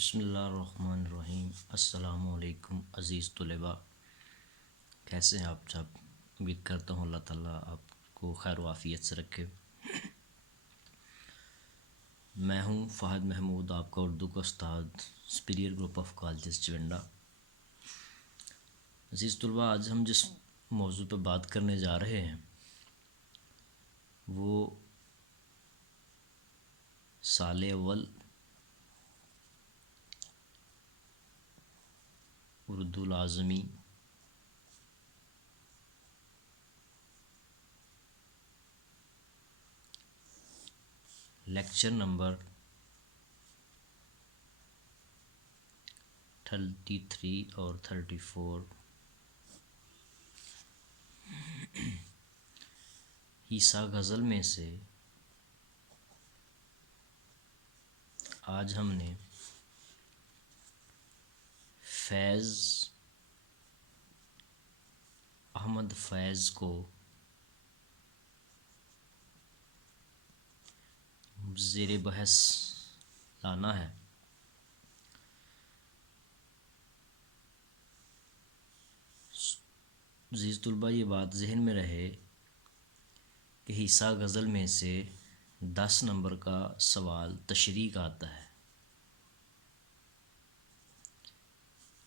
بسم اللہ الرحمن الرحیم۔ السلام علیکم عزیز طلباء، کیسے ہیں آپ سب؟ امید کرتا ہوں اللہ تعالیٰ آپ کو خیر و عافیت سے رکھے۔ میں ہوں فہد محمود، آپ کا اردو کا استاد، سپیریئر گروپ آف کالجز چونڈا۔ عزیز طلباء، آج ہم جس موضوع پہ بات کرنے جا رہے ہیں وہ سال اول اردو لازمی لیکچر نمبر 33 اور 34 عیسیٰ غزل میں سے آج ہم نے فیض احمد فیض کو زیر بحث لانا ہے۔ عزیز طلباء، یہ بات ذہن میں رہے کہ عیسیٰ غزل میں سے 10 نمبر کا سوال تشریح کا آتا ہے،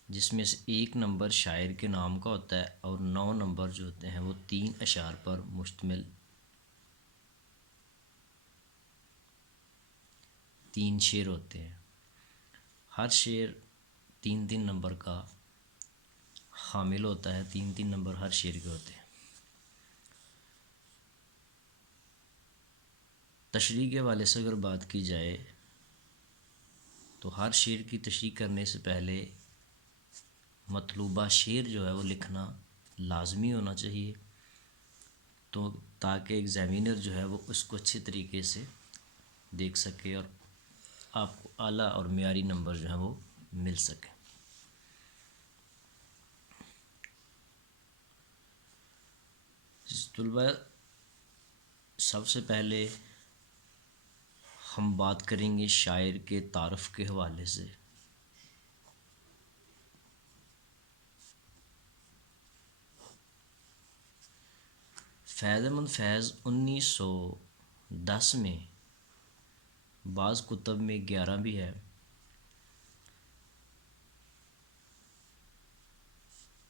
جس میں سے 1 نمبر شاعر کے نام کا ہوتا ہے اور 9 نمبر جو ہوتے ہیں وہ 3 اشعار پر مشتمل 3 شعر ہوتے ہیں۔ ہر شعر 3 نمبر کا حامل ہوتا ہے، 3 نمبر ہر شعر کے ہوتے ہیں۔ تشریح کے حوالے سے اگر بات کی جائے تو ہر شعر کی تشریح کرنے سے پہلے مطلوبہ شعر جو ہے وہ لکھنا لازمی ہونا چاہیے، تو تاکہ ایگزامینر جو ہے وہ اس کو اچھے طریقے سے دیکھ سکے اور آپ کو اعلیٰ اور معیاری نمبر جو ہیں وہ مل سکے۔ طلباء، سب سے پہلے ہم بات کریں گے شاعر کے تعارف کے حوالے سے۔ فیض احمد فیض 1910 میں، بعض کتب میں 11 بھی ہے،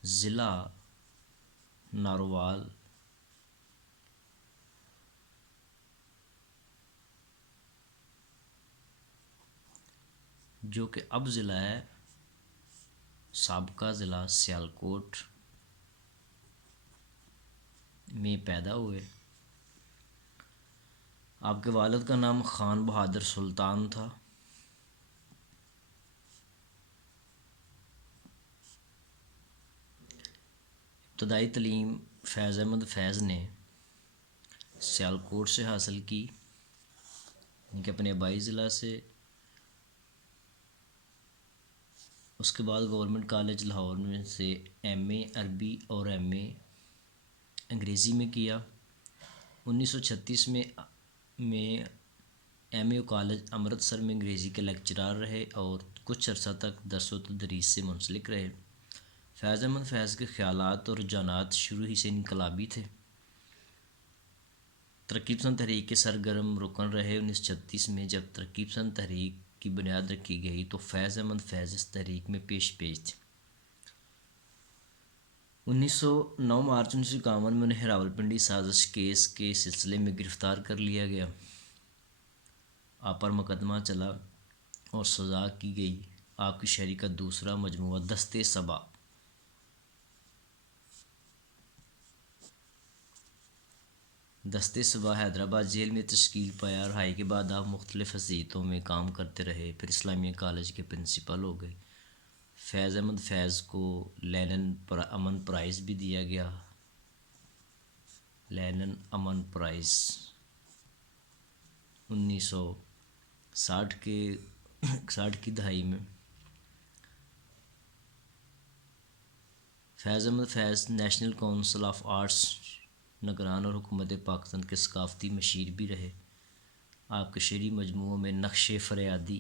ضلع ناروال جو کہ اب ضلع ہے، سابقہ ضلع سیالکوٹ میں پیدا ہوئے۔ آپ کے والد کا نام خان بہادر سلطان تھا۔ ابتدائی تعلیم فیض احمد فیض نے سیالکوٹ سے حاصل کی، یعنی کہ اپنے آبائی ضلع سے۔ اس کے بعد گورنمنٹ کالج لاہور میں سے ایم اے عربی اور ایم اے انگریزی میں کیا۔ 1936 میں ایم اے کالج امرتسر میں انگریزی کے لیکچرار رہے اور کچھ عرصہ تک درس و تدریس سے منسلک رہے۔ فیض احمد فیض کے خیالات اور رجحانات شروع ہی سے انقلابی تھے۔ ترقی پسند تحریک کے سرگرم رکن رہے۔ 1936 میں جب ترقی پسند تحریک کی بنیاد رکھی گئی تو فیض احمد فیض اس تحریک میں پیش تھے۔ 9 مارچ 1951 میں انہیں راولپنڈی سازش کیس کے سلسلے میں گرفتار کر لیا گیا۔ آپ پر مقدمہ چلا اور سزا کی گئی۔ آپ کی شاعری کا دوسرا مجموعہ دستِ صبا حیدرآباد جیل میں تشکیل پایا۔ رہائی کے بعد آپ مختلف حیثیتوں میں کام کرتے رہے، پھر اسلامیہ کالج کے پرنسپل ہو گئے۔ فیض احمد فیض کو لینن امن پرائز بھی دیا گیا۔ لینن امن پرائز 1960 کی دہائی میں۔ فیض احمد فیض نیشنل کونسل آف آرٹس نگران اور حکومت پاکستان کے ثقافتی مشیر بھی رہے۔ آپ کے شعری مجموعوں میں نقشِ فریادی،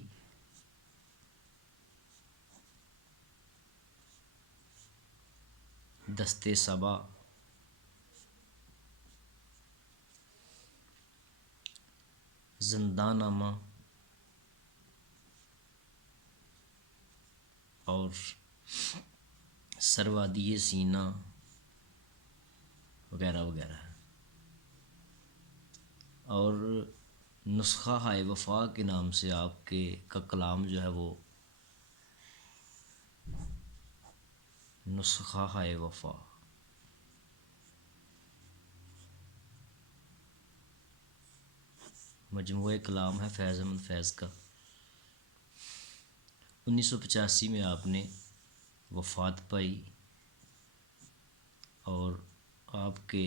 دستے صبا، زنداں نامہ اور سروادی سینہ وغیرہ وغیرہ. اور نسخہ ہائے وفا کے نام سے آپ کے کا کلام جو ہے وہ نسخہ ہائے وفا. مجموعہ کلام ہے فیض احمد فیض کا. 1985 میں آپ نے وفات پائی اور آپ کے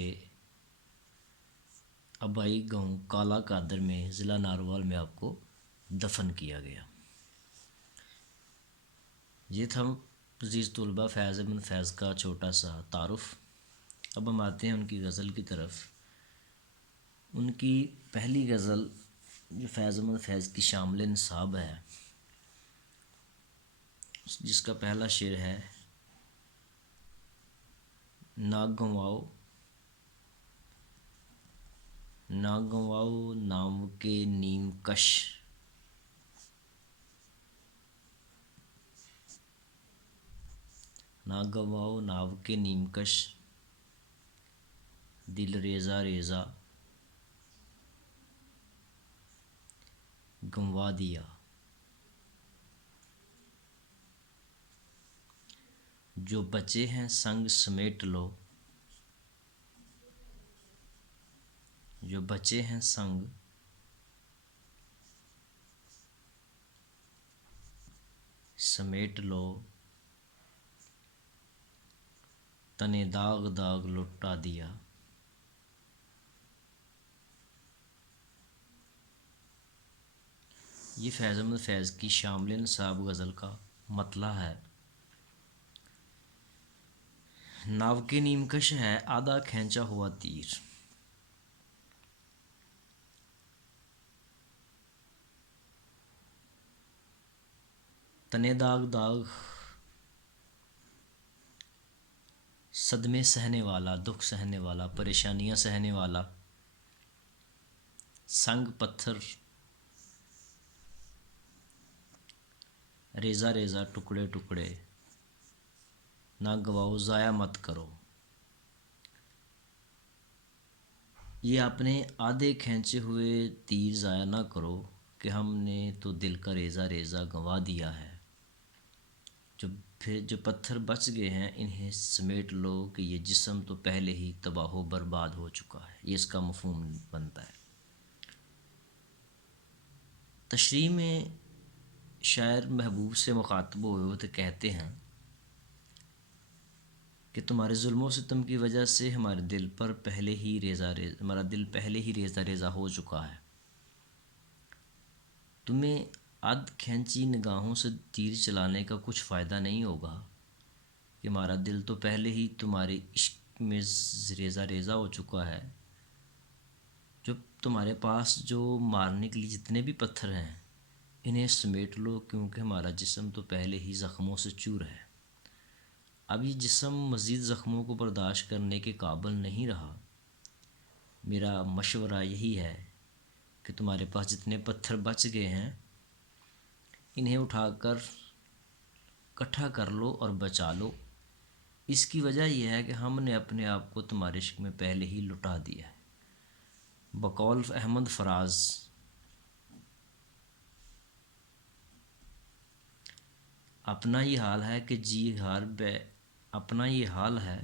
آبائی گاؤں کالا قادر میں ضلع ناروال میں آپ کو دفن کیا گیا. یہ تھا عزیز طلباء فیض احمد فیض کا چھوٹا سا تعارف. اب ہم آتے ہیں ان کی غزل کی طرف. ان کی پہلی غزل جو فیض احمد فیض کی شامل نصاب ہے، جس کا پہلا شعر ہے نہ گنواؤ نہ گنواؤ نام کے نیم کش، نہ گنواؤ ناو کے نیم کش، دل ریزہ ریزہ گنوا دیا. جو بچے ہیں سنگ سمیٹ لو، جو بچے ہیں سنگ سمیٹ لو، تنے داغ داغ لٹا دیا. یہ فیض احمد فیض کی شامل نصاب غزل کا مطلع ہے. ناو کے نیم کش ہے آدھا کھینچا ہوا تیر، تنے داغ داغ صدمے سہنے والا، دکھ سہنے والا، پریشانیاں سہنے والا، سنگ پتھر ریزہ ریزہ ٹکڑے ٹکڑے، نہ گواؤ ضائع مت کرو. یہ اپنے آدھے کھینچے ہوئے تیر ضائع نہ کرو کہ ہم نے تو دل کا ریزہ ریزہ گنوا دیا ہے. جو پتھر بچ گئے ہیں انہیں سمیٹ لو کہ یہ جسم تو پہلے ہی تباہ و برباد ہو چکا ہے. یہ اس کا مفہوم بنتا ہے. تشریح میں شاعر محبوب سے مخاطب ہوئے ہوتے کہتے ہیں کہ تمہارے ظلم و ستم کی وجہ سے ہمارا دل پہلے ہی ریزہ ریزہ ہو چکا ہے. تمہیں اد کھینچی نگاہوں سے تیر چلانے کا کچھ فائدہ نہیں ہوگا کہ ہمارا دل تو پہلے ہی تمہارے عشق میں ریزہ ریزہ ہو چکا ہے. جو تمہارے پاس جو مارنے کے لیے جتنے بھی پتھر ہیں انہیں سمیٹ لو کیونکہ ہمارا جسم تو پہلے ہی زخموں سے چور ہے. اب یہ جسم مزید زخموں کو برداشت کرنے کے قابل نہیں رہا. میرا مشورہ یہی ہے کہ تمہارے پاس جتنے پتھر بچ گئے ہیں انہیں اٹھا کر اکٹھا کر لو اور بچا لو. اس کی وجہ یہ ہے کہ ہم نے اپنے آپ کو تمہارے عشق میں پہلے ہی لٹا دیا ہے. بقول احمد فراز، اپنا یہ حال ہے کہ اپنا یہ حال ہے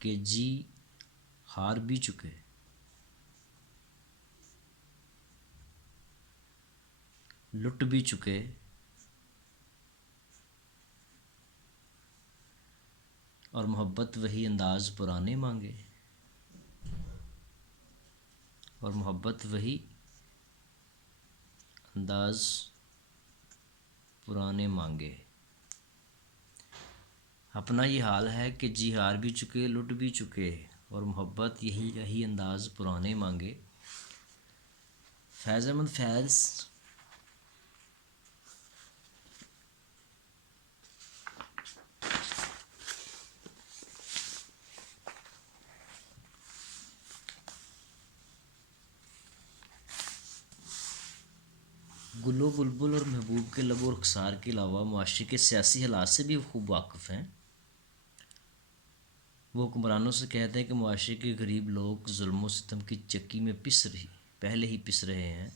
کہ جی ہار بھی چکے، لٹ بھی چکے، اور محبت وہی انداز پرانے مانگے، اور محبت وہی انداز پرانے مانگے. اپنا یہ حال ہے کہ جی ہار بھی چکے، لٹ بھی چکے، اور محبت یہی انداز پرانے مانگے. فیض احمد فیض گل و بلبل اور محبوب کے لب و رخسار کے علاوہ معاشرے کے سیاسی حالات سے بھی خوب واقف ہیں۔ وہ حکمرانوں سے کہتے ہیں کہ معاشرے کے غریب لوگ ظلم و ستم کی چکی میں پہلے ہی پس رہے ہیں،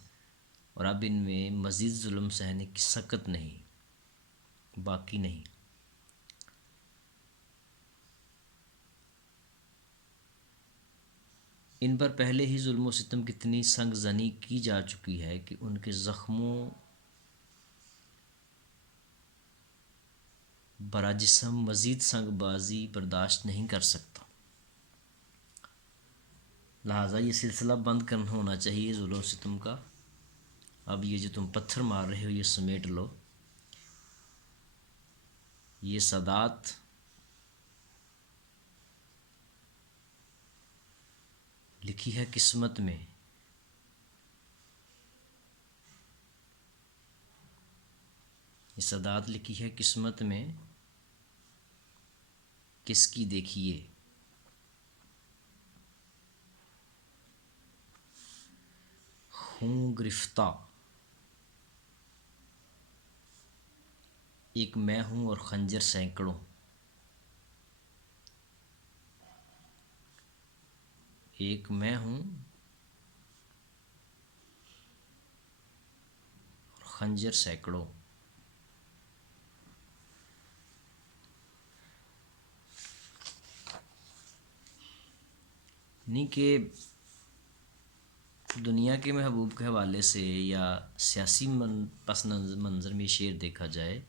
اور اب ان میں مزید ظلم سہنے کی سکت باقی نہیں۔ ان پر پہلے ہی ظلم و ستم کی اتنی سنگ زنی کی جا چکی ہے کہ ان کے زخموں برا جسم مزید سنگ بازی برداشت نہیں کر سکتا، لہٰذا یہ سلسلہ بند ہونا چاہیے ظلم و ستم کا۔ اب یہ جو تم پتھر مار رہے ہو یہ سمیٹ لو۔ یہ سادات لکھی ہے قسمت میں، یہ سادات لکھی ہے قسمت میں، کس کی دیکھیے۔ ہوں گرفتہ، ایک میں ہوں اور خنجر سینکڑوں، ایک میں ہوں اور خنجر سینکڑوں۔ نہیں کہ دنیا کے محبوب کے حوالے سے یا سیاسی پس منظر میں شعر دیکھا جائے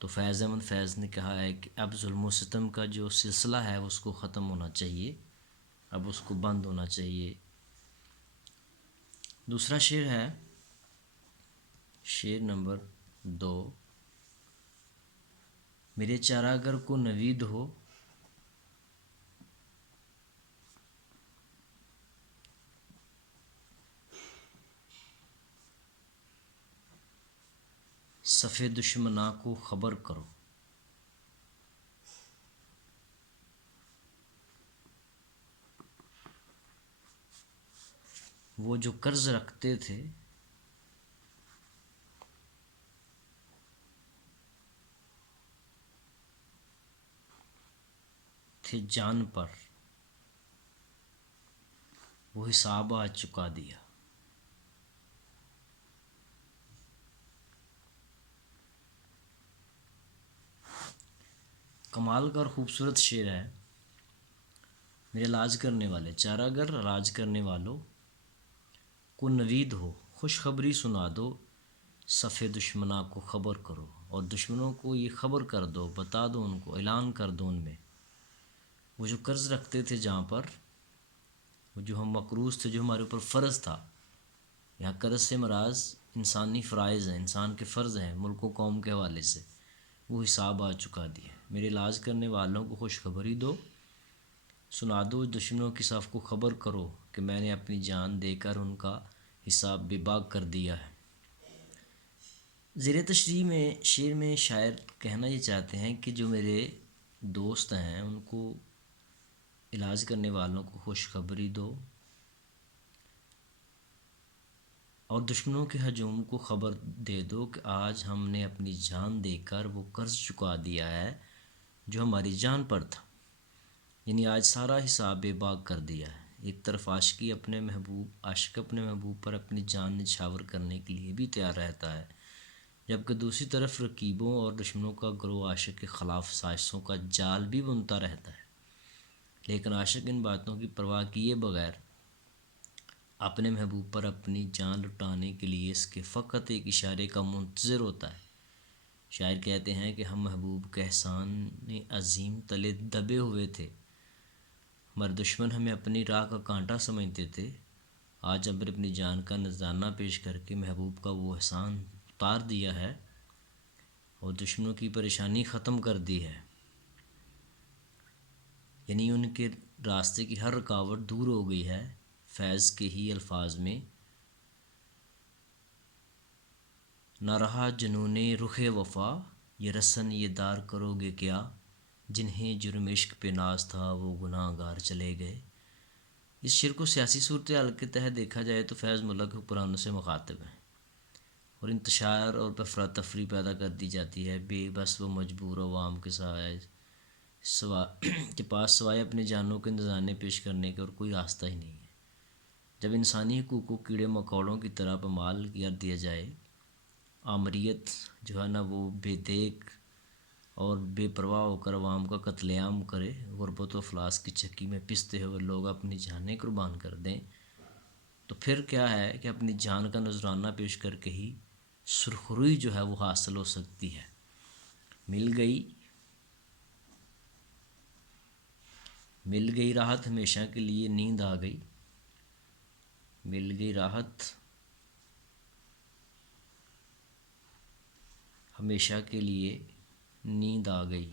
تو فیض احمد فیض نے کہا ہے کہ اب ظلم و ستم کا جو سلسلہ ہے اس کو ختم ہونا چاہیے، اب اس کو بند ہونا چاہیے۔ دوسرا شعر ہے شعر نمبر 2، میرے چارہ گر کو نوید ہو، صف دشمناں کو خبر کرو۔ وہ جو قرض رکھتے تھے جان پر، وہ حساب آج چکا دیا۔ کمال کا اور خوبصورت شعر ہے۔ میرے راج کرنے والے چارہ گر راج کرنے والوں کو نوید ہو، خوشخبری سنا دو، صف دشمناں کو خبر کرو، اور دشمنوں کو یہ خبر کر دو، بتا دو ان کو، اعلان کر دو ان میں، وہ جو قرض رکھتے تھے جہاں پر، وہ جو ہم مقروض تھے، جو ہمارے اوپر فرض تھا، یہاں قرض سے مراد انسانی فرائض ہیں، انسان کے فرض ہیں ملک و قوم کے حوالے سے، وہ حساب آ چکا دیا۔ میرے علاج کرنے والوں کو خوشخبری دو، سنا دو دشمنوں کی صف کو خبر کرو کہ میں نے اپنی جان دے کر ان کا حساب بے باک کر دیا ہے۔ زیر تشریح میں شعر میں شاعر کہنا یہ چاہتے ہیں کہ جو میرے دوست ہیں ان کو، علاج کرنے والوں کو خوشخبری دو اور دشمنوں کے ہجوم کو خبر دے دو کہ آج ہم نے اپنی جان دے کر وہ قرض چکا دیا ہے جو ہماری جان پر تھا، یعنی آج سارا حساب بے باک کر دیا ہے۔ ایک طرف عاشق اپنے محبوب پر اپنی جان نچھاور کرنے کے لیے بھی تیار رہتا ہے، جبکہ دوسری طرف رقیبوں اور دشمنوں کا گروہ عاشق کے خلاف سازشوں کا جال بھی بنتا رہتا ہے، لیکن عاشق ان باتوں کی پرواہ کیے بغیر اپنے محبوب پر اپنی جان لٹانے کے لیے اس کے فقط ایک اشارے کا منتظر ہوتا ہے۔ شاعر کہتے ہیں کہ ہم محبوب کے احسان عظیم تلے دبے ہوئے تھے، ہمارے دشمن ہمیں اپنی راہ کا کانٹا سمجھتے تھے، آج ہم نے اپنی جان کا نذرانہ پیش کر کے محبوب کا وہ احسان اتار دیا ہے اور دشمنوں کی پریشانی ختم کر دی ہے، یعنی ان کے راستے کی ہر رکاوٹ دور ہو گئی ہے۔ فیض کے ہی الفاظ میں، نہ رہا جنون رخ وفا، یہ رسن یہ دار کرو گے کیا، جنہیں جرم عشق پہ ناز تھا وہ گناہ گار چلے گئے۔ اس شعر کو سیاسی صورتحال کے تحت دیکھا جائے تو فیض ملک حکمرانوں سے مخاطب ہیں، اور انتشار اور افراتفری پیدا کر دی جاتی ہے۔ بے بس و مجبور عوام کے کے پاس سوائے اپنے جانوں کے نذرانے پیش کرنے کے اور کوئی راستہ ہی نہیں ہے۔ جب انسانی حقوق کو کیڑے مکوڑوں کی طرح پامال کر دیا جائے، آمریت جو ہے نا وہ بے دیکھ اور بے پرواہ ہو کر عوام کا قتل عام کرے، غربت و افلاس کی چکی میں پستے ہوئے لوگ اپنی جانیں قربان کر دیں، تو پھر کیا ہے کہ اپنی جان کا نذرانہ پیش کر کے ہی سرخروئی جو ہے وہ حاصل ہو سکتی ہے۔ مل گئی راحت ہمیشہ کے لیے، نیند آ گئی، مل گئی راحت ہمیشہ کے لیے، نیند آ گئی،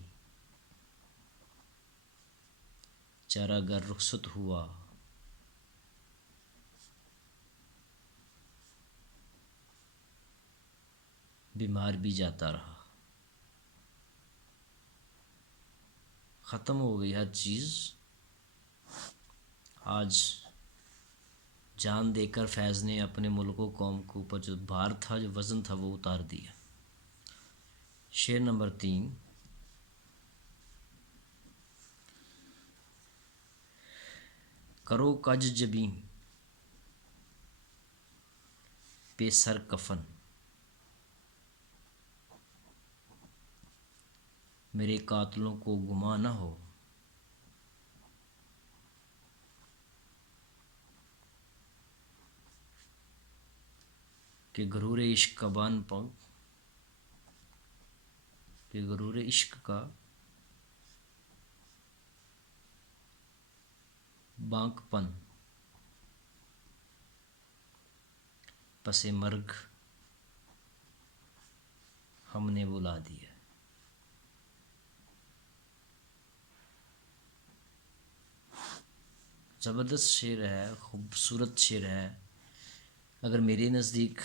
چارہ گر رخصت ہوا، بیمار بھی جاتا رہا۔ ختم ہو گئی ہر چیز۔ آج جان دے کر فیض نے اپنے ملک و قوم کے اوپر جو بھار تھا، جو وزن تھا، وہ اتار دیا۔ شعر نمبر 3۔ کرو کج جبیں پہ سر کفن، میرے قاتلوں کو گمان نہ ہو، کہ غرور عشق کا بانک پن پس مرگ ہم نے بلا دیا۔ زبردست شعر ہے، خوبصورت شعر ہے۔ اگر میرے نزدیک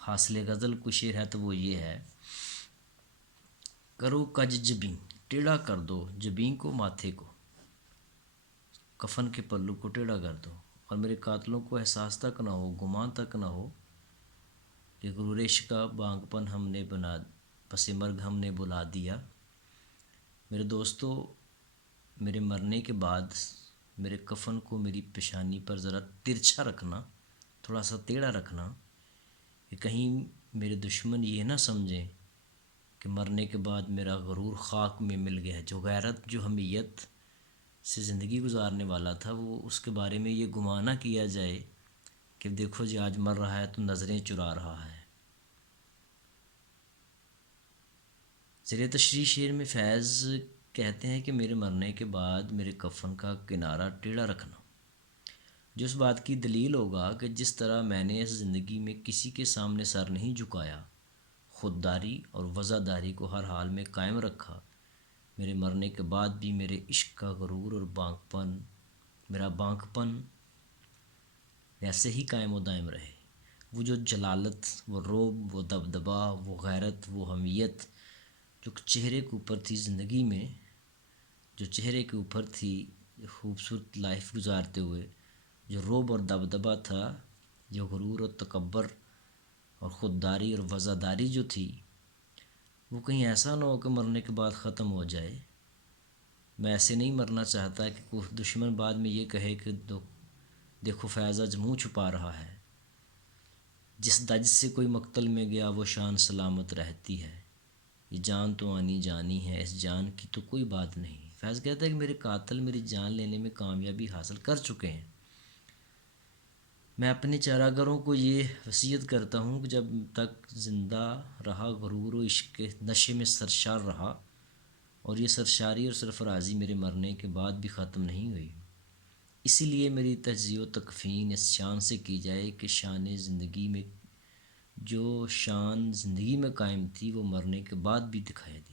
حاصل غزل کوئی شعر ہے تو وہ یہ ہے: کرو کج جبیں، ٹیڑھا کر دو جبیں کو، ماتھے کو، کفن کے پلو کو ٹیڑھا کر دو، اور میرے قاتلوں کو احساس تک نہ ہو، گمان تک نہ ہو کہ غرور عشق کا بانک پن پس مرگ ہم نے بلا دیا۔ میرے دوستو، میرے مرنے کے بعد میرے کفن کو میری پیشانی پر ذرا ترچھا رکھنا، تھوڑا سا ٹیڑھا رکھنا، کہ کہیں میرے دشمن یہ نہ سمجھیں کہ مرنے کے بعد میرا غرور خاک میں مل گیا ہے۔ جو غیرت، جو حمیت سے زندگی گزارنے والا تھا، وہ اس کے بارے میں یہ گمان نہ کیا جائے کہ دیکھو جی آج مر رہا ہے تو نظریں چرا رہا ہے۔ زیر تشریح شعر میں فیض کہتے ہیں کہ میرے مرنے کے بعد میرے کفن کا کنارہ ٹیڑھا رکھنا، جو اس بات کی دلیل ہوگا کہ جس طرح میں نے اس زندگی میں کسی کے سامنے سر نہیں جھکایا، خودداری اور وزاداری کو ہر حال میں قائم رکھا، میرے مرنے کے بعد بھی میرے عشق کا غرور اور میرا بانک پن ایسے ہی قائم و دائم رہے۔ وہ جو جلالت، وہ رعب، وہ دبدبا، وہ غیرت، وہ حمیت جو چہرے کے اوپر تھی زندگی میں، جو چہرے کے اوپر تھی خوبصورت لائف گزارتے ہوئے، جو رعب اور دبدبا تھا، جو غرور اور تکبر اور خودداری اور وزاداری جو تھی، وہ کہیں ایسا نہ ہو کہ مرنے کے بعد ختم ہو جائے۔ میں ایسے نہیں مرنا چاہتا کہ کوئی دشمن بعد میں یہ کہے کہ دیکھو فیض آج منہ چھپا رہا ہے، جس دج سے کوئی مقتل میں گیا وہ شان سلامت رہتی ہے، یہ جان تو آنی جانی ہے، اس جان کی تو کوئی بات نہیں۔ فیض کہتا ہے کہ میرے قاتل میری جان لینے میں کامیابی حاصل کر چکے ہیں۔ میں اپنے چارہ گروں کو یہ وصیت کرتا ہوں کہ جب تک زندہ رہا غرور و عشق کے نشے میں سرشار رہا، اور یہ سرشاری اور سرفرازی میرے مرنے کے بعد بھی ختم نہیں ہوئی، اسی لیے میری تجزیہ و تکفین اس شان سے کی جائے کہ جو شان زندگی میں قائم تھی وہ مرنے کے بعد بھی دکھائی دے۔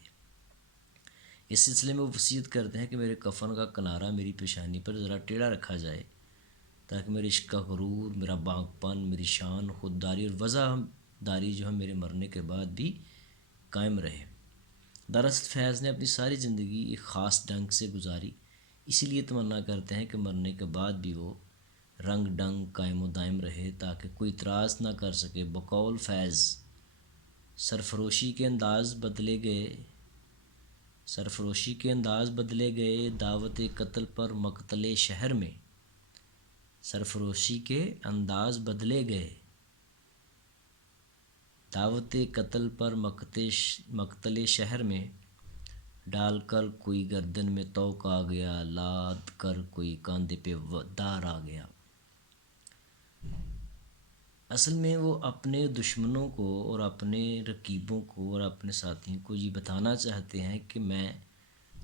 اس سلسلے میں وہ وصیت کرتے ہیں کہ میرے کفن کا کنارہ میری پیشانی پر ذرا ٹیڑھا رکھا جائے، تاکہ میرے عشق کا غرور، میرا بانک پن، میری شان، خودداری اور وزاداری جو ہے میرے مرنے کے بعد بھی قائم رہے۔ دراصل فیض نے اپنی ساری زندگی ایک خاص ڈھنگ سے گزاری، اسی لیے تمنا کرتے ہیں کہ مرنے کے بعد بھی وہ رنگ ڈنگ قائم و دائم رہے، تاکہ کوئی اعتراض نہ کر سکے۔ بقول فیض سرفروشی کے انداز بدلے گئے، سرفروشی کے انداز بدلے گئے، دعوت قتل پر مقتل شہر میں، سرفروشی کے انداز بدلے گئے، دعوت قتل پر مقتل شہر میں، ڈال کر کوئی گردن میں توق آ گیا، لاد کر کوئی کاندھے پہ دار آ گیا۔ اصل میں وہ اپنے دشمنوں کو اور اپنے رقیبوں کو اور اپنے ساتھیوں کو یہ بتانا چاہتے ہیں کہ میں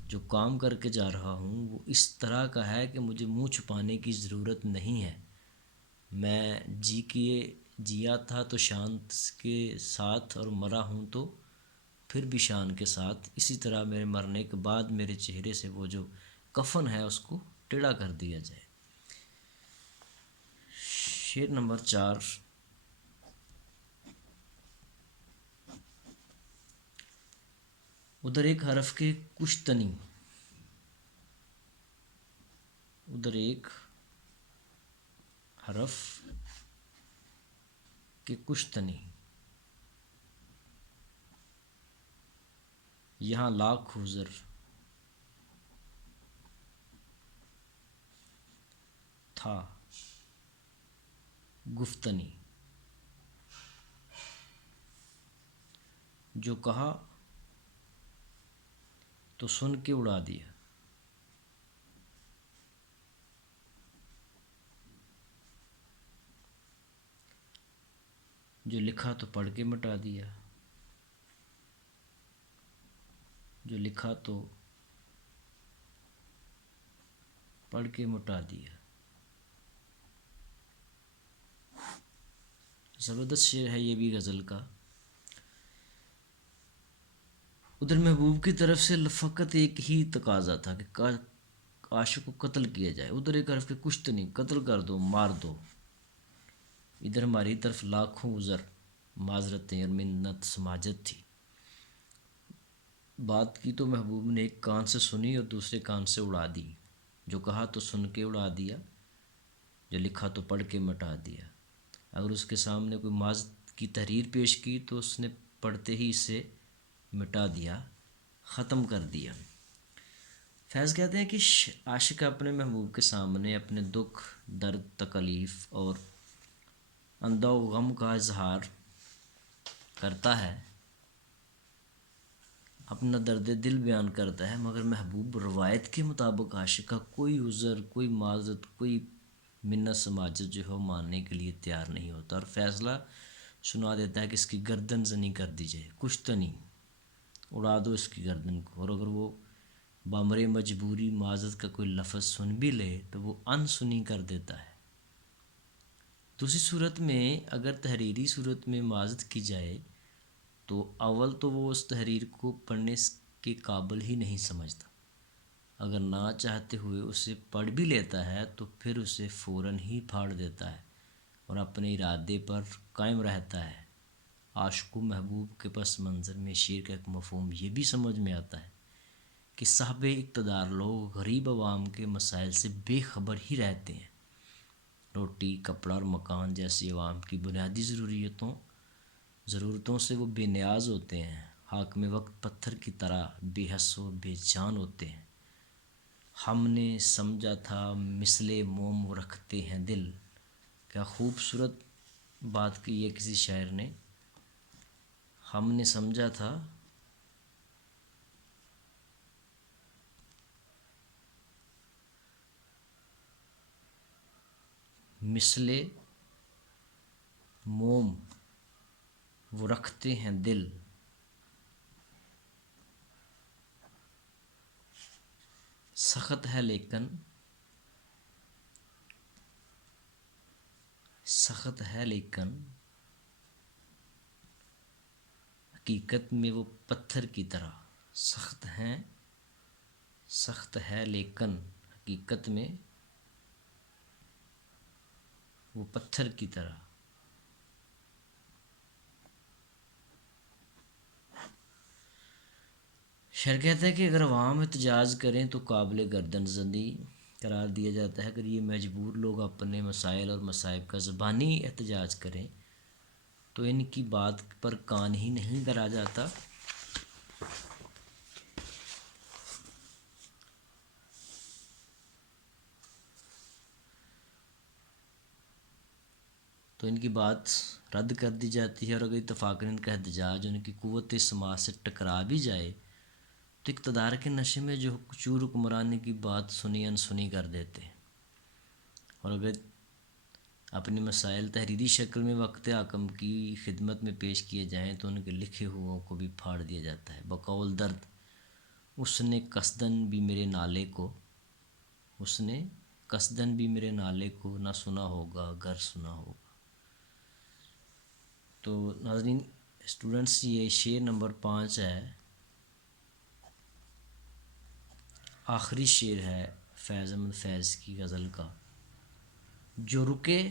جو کام کر کے جا رہا ہوں وہ اس طرح کا ہے کہ مجھے منہ چھپانے کی ضرورت نہیں ہے۔ میں جیا تھا تو شان کے ساتھ اور مرا ہوں تو پھر بھی شان کے ساتھ، اسی طرح میرے مرنے کے بعد میرے چہرے سے وہ جو کفن ہے اس کو ٹیڑھا کر دیا جائے۔ شعر نمبر 4۔ ادھر ایک حرف کے کشتنی، ادھر ایک حرف کے کشتنی، یہاں لاکھ عذر تھا گفتنی، جو کہا تو سن کے اڑا دیا، جو لکھا تو پڑھ کے مٹا دیا، جو لکھا تو پڑھ کے مٹا دیا۔ زبردست شعر ہے یہ بھی غزل کا۔ ادھر محبوب کی طرف سے فقط ایک ہی تقاضا تھا کہ عاشق کو قتل کیا جائے، ادھر ایک حرف کے کشت نہیں، قتل کر دو، مار دو۔ ادھر ہماری طرف لاکھوں عذر، معذرتیں اور منت سماجت تھی۔ بات کی تو محبوب نے ایک کان سے سنی اور دوسرے کان سے اڑا دی، جو کہا تو سن کے اڑا دیا، جو لکھا تو پڑھ کے مٹا دیا۔ اگر اس کے سامنے کوئی معذرت کی تحریر پیش کی تو اس نے پڑھتے ہی اسے مٹا دیا، ختم کر دیا۔ فیض کہتے ہیں کہ عاشق اپنے محبوب کے سامنے اپنے دکھ، درد، تکلیف اور اندوہ و غم کا اظہار کرتا ہے، اپنا درد دل بیان کرتا ہے، مگر محبوب روایت کے مطابق عاشق کا کوئی عذر، کوئی معذرت، کوئی منت سماجت جو ہے ماننے کے لیے تیار نہیں ہوتا، اور فیصلہ سنا دیتا ہے کہ اس کی گردن زنی کر دی جائے، کشتنی، اڑا دو اس کی گردن کو۔ اور اگر وہ بامر مجبوری معذرت کا کوئی لفظ سن بھی لے تو وہ ان سنی کر دیتا ہے۔ دوسری صورت میں اگر تحریری صورت میں معذرت کی جائے تو اول تو وہ اس تحریر کو پڑھنے کے قابل ہی نہیں سمجھتا، اگر نہ چاہتے ہوئے اسے پڑھ بھی لیتا ہے تو پھر اسے فوراً ہی پھاڑ دیتا ہے اور اپنے ارادے پر قائم رہتا ہے۔ عاشق و محبوب کے پس منظر میں شعر کا ایک مفہوم یہ بھی سمجھ میں آتا ہے کہ صاحب اقتدار لوگ غریب عوام کے مسائل سے بے خبر ہی رہتے ہیں۔ روٹی، کپڑا اور مکان جیسی عوام کی بنیادی ضرورتوں سے وہ بے نیاز ہوتے ہیں۔ حاکم وقت پتھر کی طرح بے حس و بے جان ہوتے ہیں۔ ہم نے سمجھا تھا مثل موم وہ رکھتے ہیں دل، کیا خوبصورت بات کی ہے کسی شاعر نے۔ ہم نے سمجھا تھا مثل موم وہ رکھتے ہیں دل، سخت ہے لیکن حقیقت میں وہ پتھر کی طرح، سخت ہے لیکن حقیقت میں وہ پتھر کی طرح۔ شعر کہتا ہے کہ اگر عوام احتجاج کریں تو قابل گردن زنی قرار دیا جاتا ہے، اگر یہ مجبور لوگ اپنے مسائل اور مصائب کا زبانی احتجاج کریں تو ان کی بات پر کان ہی نہیں دھرا جاتا۔ تو ان کی بات رد کر دی جاتی ہے، اور اگر اتفاقاً ان کا احتجاج ان کی قوت سماعت سے ٹکرا بھی جائے تو اقتدار کے نشے میں جو چور حکمرانی کی بات سنی انسنی کر دیتے ہیں، اور اگر اپنے مسائل تحریری شکل میں وقت حاکم کی خدمت میں پیش کیے جائیں تو ان کے لکھے ہوئوں کو بھی پھاڑ دیا جاتا ہے۔ بقول درد اس نے قصداً بھی میرے نالے کو نہ سنا ہوگا گر سنا ہوگا۔ تو ناظرین اسٹوڈنٹس، یہ شعر نمبر 5 ہے، آخری شعر ہے فیض احمد فیض کی غزل کا۔ جو رکے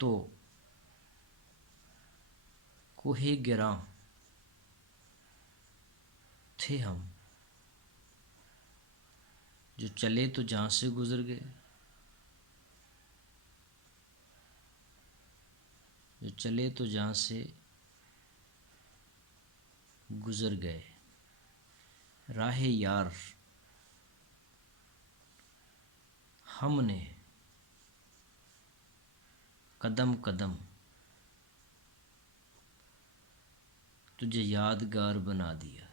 تو کوہ گراں تھے ہم، جو چلے تو جہاں سے گزر گئے، جو چلے تو جہاں سے گزر گئے، راہ یار ہم نے قدم قدم تجھے یادگار بنا دیا۔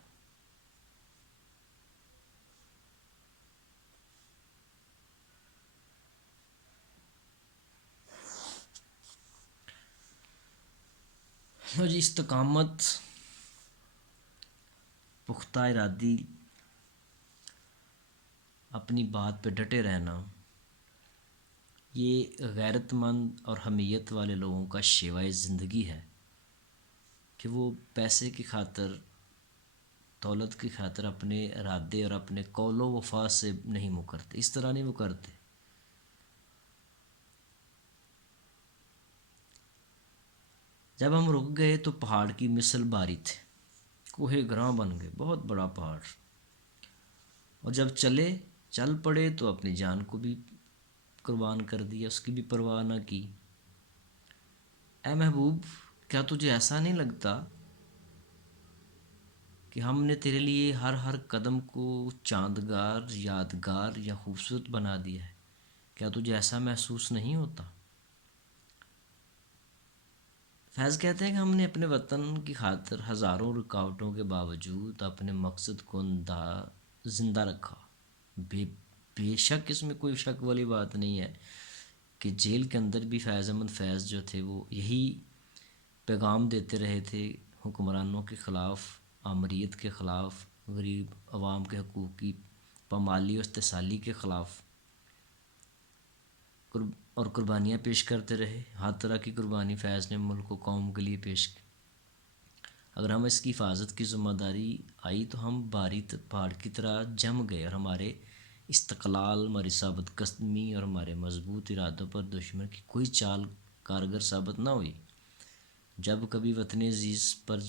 جی استقامت، پختہ ارادی، اپنی بات پہ ڈٹے رہنا، یہ غیرت مند اور حمیت والے لوگوں کا شیوائے زندگی ہے کہ وہ پیسے کی خاطر، دولت کی خاطر اپنے ارادے اور اپنے قول و وفا سے نہیں مکرتے، اس طرح نہیں مکرتے۔ جب ہم رک گئے تو پہاڑ کی مثل باری تھے، کوہ گراں بن گئے، بہت بڑا پہاڑ، اور جب چل پڑے تو اپنی جان کو بھی قربان کر دیا، اس کی بھی پرواہ نہ کی۔ اے محبوب، کیا تجھے ایسا نہیں لگتا کہ ہم نے تیرے لیے ہر قدم کو چاندگار، یادگار یا خوبصورت بنا دیا ہے؟ کیا تجھے ایسا محسوس نہیں ہوتا؟ فیض کہتے ہیں کہ ہم نے اپنے وطن کی خاطر ہزاروں رکاوٹوں کے باوجود اپنے مقصد کو زندہ رکھا۔ بے شک اس میں کوئی شک والی بات نہیں ہے کہ جیل کے اندر بھی فیض احمد فیض جو تھے وہ یہی پیغام دیتے رہے تھے حکمرانوں کے خلاف، آمریت کے خلاف، غریب عوام کے حقوق کی پامالی اور استحصالی کے خلاف، اور قربانیاں پیش کرتے رہے۔ ہر طرح کی قربانی فیض نے ملک و قوم کے لیے پیش کی۔ اگر ہم اس کی حفاظت کی ذمہ داری آئی تو ہم بھاری پہاڑ کی طرح جم گئے، اور ہمارے استقلال، ہماری ثابت قدمی اور ہمارے مضبوط ارادوں پر دشمن کی کوئی چال کارگر ثابت نہ ہوئی۔ جب کبھی وطن عزیز پر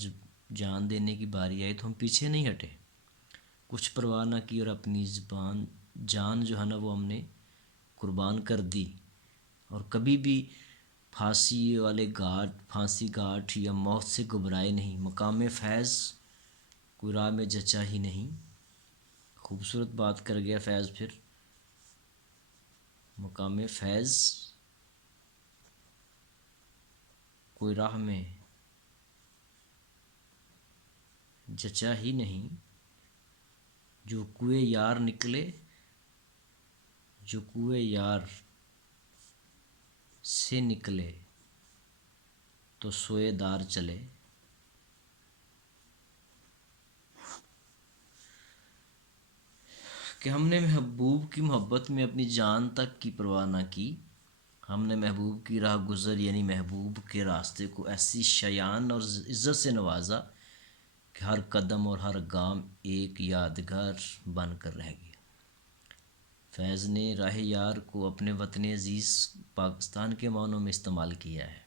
جان دینے کی باری آئی تو ہم پیچھے نہیں ہٹے، کچھ پرواہ نہ کی، اور اپنی جان جو ہے نا وہ ہم نے قربان کر دی، اور کبھی بھی پھانسی گھاٹ یا موت سے گھبرائے نہیں۔ مقام فیض کوئی راہ میں جچا ہی نہیں، خوبصورت بات کر گیا فیض پھر، مقام فیض کوئی راہ میں جچا ہی نہیں، جو کوئے یار سے نکلے تو سوئے دار چلے۔ کہ ہم نے محبوب کی محبت میں اپنی جان تک کی پرواہ نہ کی، ہم نے محبوب کی راہ گزر یعنی محبوب کے راستے کو ایسی شیان اور عزت سے نوازا کہ ہر قدم اور ہر گام ایک یادگار بن کر رہ گیا۔ فیض نے راہ یار کو اپنے وطن عزیز پاکستان کے معنوں میں استعمال کیا ہے۔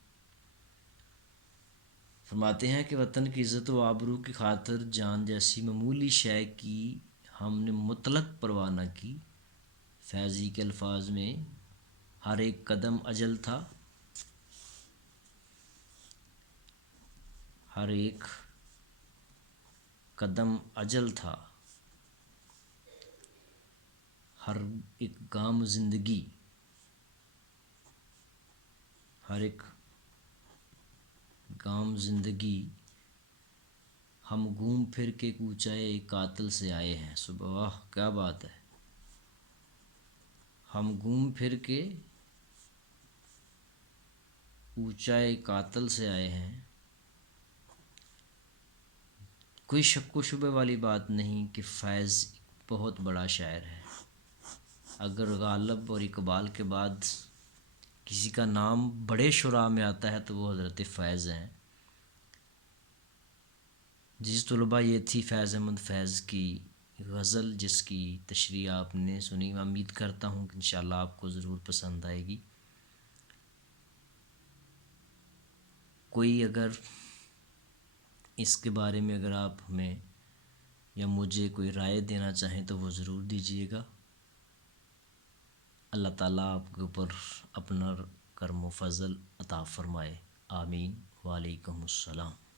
فرماتے ہیں کہ وطن کی عزت و آبرو کی خاطر جان جیسی معمولی شے کی ہم نے مطلق پرواہ نہ کی۔ فیضی کے الفاظ میں ہر ایک قدم اجل تھا، ہر ایک قدم اجل تھا، ہر ایک گام زندگی، ہر ایک گام زندگی، ہم گھوم پھر کے کوچائے قاتل سے آئے ہیں. صبح کیا بات ہے. ہم گھوم پھر کے کوچائے قاتل سے آئے ہیں. کوئی شک و شبے والی بات نہیں کہ فیض بہت بڑا شاعر ہے. اگر غالب اور اقبال کے بعد کسی کا نام بڑے شعراء میں آتا ہے تو وہ حضرت فیض ہیں. جس طلباء یہ تھی فیض احمد فیض کی غزل جس کی تشریح آپ نے سنی. میں امید کرتا ہوں کہ انشاءاللہ آپ کو ضرور پسند آئے گی. کوئی اگر اس کے بارے میں اگر آپ ہمیں یا مجھے کوئی رائے دینا چاہیں تو وہ ضرور دیجیے گا. اللہ تعالیٰ آپ کے اوپر اپنا کرم و فضل عطا فرمائے. آمین. وعلیکم السلام.